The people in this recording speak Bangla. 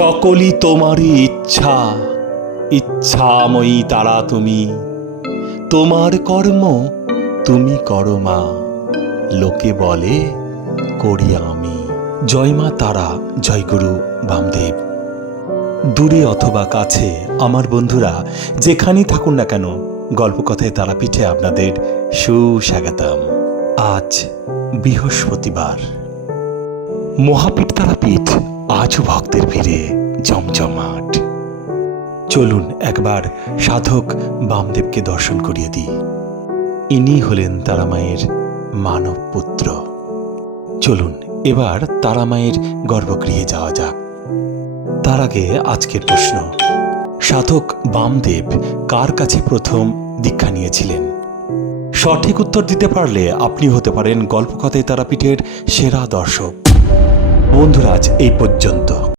সকলই তোমারই ইচ্ছা, ইচ্ছাময়ী তারা তুমি, তোমার কর্ম তুমি করো মা, লোকে বলে করি আমি। জয় মা তারা, জয় গুরু বামদেব। দূরে অথবা কাছে আমার বন্ধুরা যেখানেই থাকুন না কেন, গল্পকথায় তারাপীঠে আপনাদের সুস্বাগতম। আজ বৃহস্পতিবার, মহাপীঠ তারাপীঠ আজও ভক্তের ভিড়ে জমজমাট। চলুন একবার সাধক বামদেবকে দর্শন করিয়ে দিই। ইনি হলেন তারামায়ের মানব পুত্র। চলুন এবার তারামায়ের গর্ভগৃহে যাওয়া যাক। তার আগে আজকের প্রশ্ন, সাধক বামদেব কার কাছে প্রথম দীক্ষা নিয়েছিলেন? সঠিক উত্তর দিতে পারলে আপনি হতে পারেন গল্পকথায় তারাপীঠের সেরা দর্শক। বন্ধুরা আজ এই পর্যন্ত।